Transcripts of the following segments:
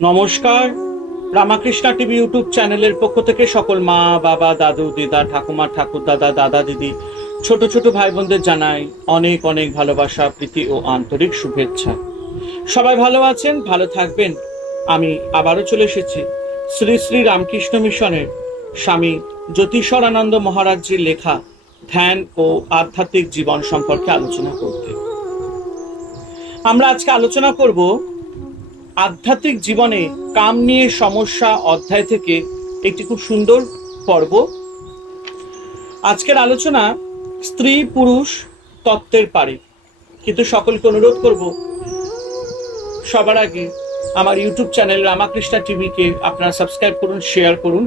নমস্কার। Ramakrishna TV YouTube চ্যানেলের পক্ষ থেকে সকল মা, বাবা, দাদু, দিদা, ঠাকুমা, ঠাকুর দাদা, দাদা, দিদি, ছোট ছোট ভাই বোনদের জানাই অনেক অনেক ভালোবাসা, প্রীতি ও আন্তরিক শুভেচ্ছা। সবাই ভালো আছেন, ভালো থাকবেন। আমি আবারও চলে এসেছি শ্রী শ্রী রামকৃষ্ণ মিশনের স্বামী জ্যোতিষরানন্দ মহারাজজির লেখা ধ্যান ও আধ্যাত্মিক জীবন সম্পর্কে আলোচনা করতে। আমরা আজকে আলোচনা করব আধ্যাত্মিক জীবনে কাম নিয়ে সমস্যা অধ্যায় থেকে একটি খুব সুন্দর পর্ব। আজকের আলোচনা স্ত্রী পুরুষ তত্ত্বের পারে। কিন্তু সকলকে অনুরোধ করব, সবার আগে আমার ইউটিউব চ্যানেল রামাকৃষ্ণা টিভিকে আপনারা সাবস্ক্রাইব করুন, শেয়ার করুন,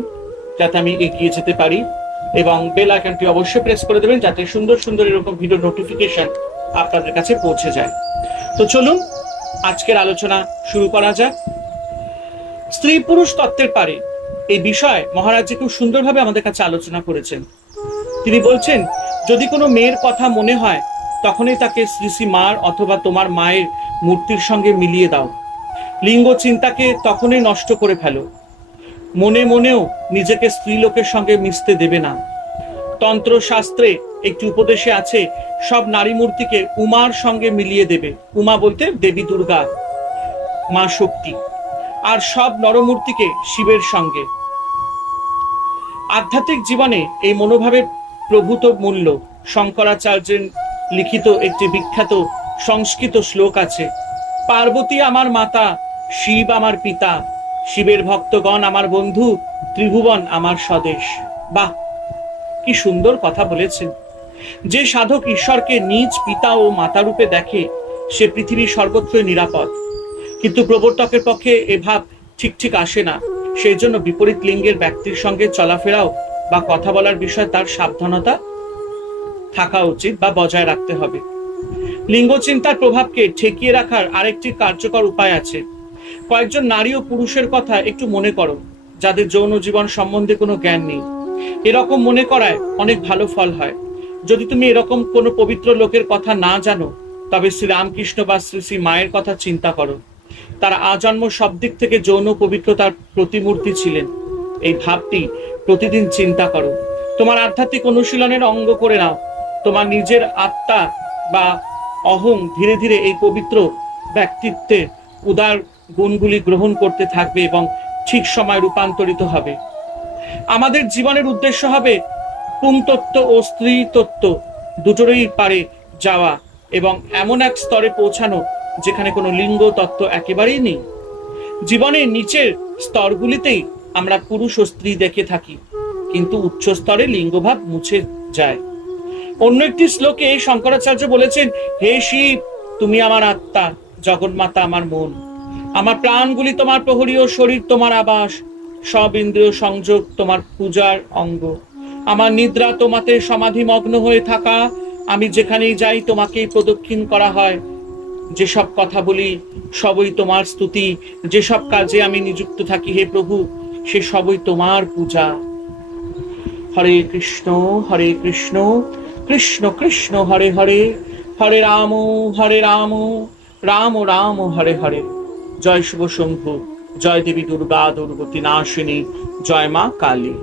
যাতে আমি এগিয়ে যেতে পারি, এবং বেল আইকনটি অবশ্যই প্রেস করে দেবেন যাতে সুন্দর সুন্দর এরকম ভিডিও নোটিফিকেশন আপনাদের কাছে পৌঁছে যায়। তো চলুন আজকের আলোচনা শুরু করা যাক। স্ত্রী পুরুষ তত্ত্বের পারে এই বিষয় মহারাজ খুব সুন্দরভাবে আমাদের কাছে আলোচনা করেছেন। তিনি বলছেন, যদি কোনো মেয়ের কথা মনে হয় তখনই তাকে শ্রী শ্রী মার অথবা তোমার মায়ের মূর্তির সঙ্গে মিলিয়ে দাও। লিঙ্গ চিন্তাকে তখনই নষ্ট করে ফেলো। মনে মনেও নিজেকে স্ত্রীলোকের সঙ্গে মিশতে দেবে না। তন্ত্র শাস্ত্রে একটি উপদেশে আছে, সব নারী মূর্তিকে উমার সঙ্গে মিলিয়ে দেবে। উমা বলতে দেবী দুর্গা, মা শক্তি। আর সব নরমূর্তিকে শিবের সঙ্গে। আধ্যাত্মিক জীবনে এই মনোভাবের প্রভূত মূল্য। শঙ্করাচার্যের লিখিত একটি বিখ্যাত সংস্কৃত শ্লোক আছে, পার্বতী আমার মাতা, শিব আমার পিতা, শিবের ভক্তগণ আমার বন্ধু, ত্রিভুবন আমার স্বদেশ। বাহ, কি সুন্দর কথা বলেছেন। যে সাধক ঈশ্বরকে নিজ পিতা ও মাতা রূপে দেখে সে পৃথিবীর সর্বত্রই নিরাপদ। কিন্তু প্রবর্তকের পক্ষে এ ভাব ঠিক ঠিক আসে না। সেই জন্য বিপরীত লিঙ্গের ব্যক্তির সঙ্গে চলাফেরাও বা কথা বলার বিষয়ে তার সাবধানতা থাকা উচিত বা বজায় রাখতে হবে। লিঙ্গ চিন্তার প্রভাবকে ঠেকিয়ে রাখার আরেকটি কার্যকর উপায় আছে। কয়েকজন নারী ও পুরুষের কথা একটু মনে করো যাদের যৌন জীবন সম্বন্ধে কোনো জ্ঞান নেই। এরকম মনে করায় অনেক ভালো ফল হয়। যদি তুমি এরকম কোনো পবিত্র লোকের কথা না জানো, তবে শ্রী রামকৃষ্ণ বা শ্রী শ্রী মায়ের কথা চিন্তা করো। তারা আজন্ম সব দিক থেকে যৌন পবিত্রতার প্রতিমূর্তি ছিলেন। এই ভাবটি প্রতিদিন চিন্তা করো। তোমার আধ্যাত্মিক অনুশীলনের অঙ্গ করে নাও। তোমার নিজের আত্মা বা অহং ধীরে ধীরে এই পবিত্র ব্যক্তিত্বের উদার গুণগুলি গ্রহণ করতে থাকবে এবং ঠিক সময় রূপান্তরিত হবে। আমাদের জীবনের উদ্দেশ্য হবে পুংতত্ত্ব ও স্ত্রী তত্ত্ব দুটোরই পারে যাওয়া এবং এমন এক স্তরে পৌঁছানো যেখানে কোনো লিঙ্গ তত্ত্ব একেবারেই নেই। জীবনের নিচের স্তরগুলিতেই আমরা পুরুষ ও স্ত্রী দেখে থাকি, কিন্তু উচ্চ স্তরে লিঙ্গভাব মুছে যায়। অন্য একটি শ্লোকে শঙ্করাচার্য বলেছেন, হে শিব, তুমি আমার আত্মা, জগন্মাতা আমার মন, আমার প্রাণগুলি তোমার প্রহরী ও শরীর তোমার আবাস, সব ইন্দ্রিয় সংযোগ তোমার পূজার অঙ্গ। আমার নিদ্রা তোমাতে সমাধিমগ্ন হয়ে থাকা, আমি যেখানেই যাই তোমাকেই প্রদক্ষিণ করা হয়। যেসব কথা বলি সবই তোমার স্তুতি, যেসব কাজে আমি নিযুক্ত থাকি হে প্রভু, সে সবই তোমার পূজা। হরে কৃষ্ণ কৃষ্ণ কৃষ্ণ হরে হরে, হরে রাম রাম রাম হরে হরে। জয় শুভ শম্ভু, জয় দেবী দুর্গা দুর্গতি নাশিনী, জয় মা কালী।